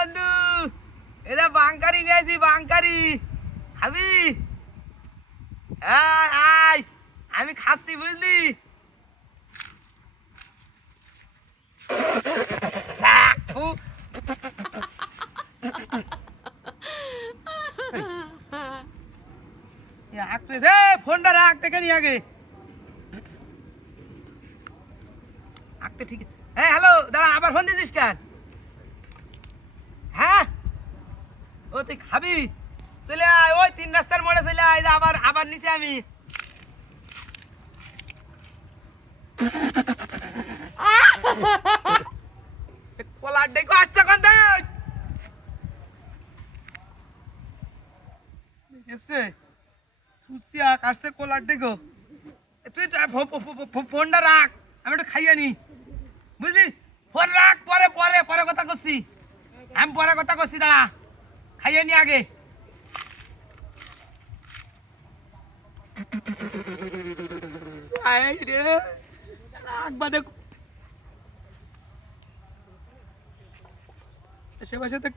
বন্ধু এটা বাংকারি নিয়েছি বাংকারি খাবি আয় আমি খাচ্ছি বুঝলি ফোনটা রাখ দেখে নি আগে আঁকতে ঠিক হ্যাঁ হ্যালো দাঁড়া আবার ফোন দিয়েছিস কেন হ্যাঁ ও তুই খাবি চলে আয় ওই 3 রাস্তার মোড়ে চলে আয় আবার আবার নিচে আমি কলার দেখো আসছে কোন তুই আসছে কলার দেখো তুই ফোনটা রাখ আমি একটু খাইয়ে নি বুঝলি ফোন রাখ পরে পরে পরে কথা করছি আমি পরে কথা করছি দাঁড়া খাইয়ে নি আগে আশেপাশে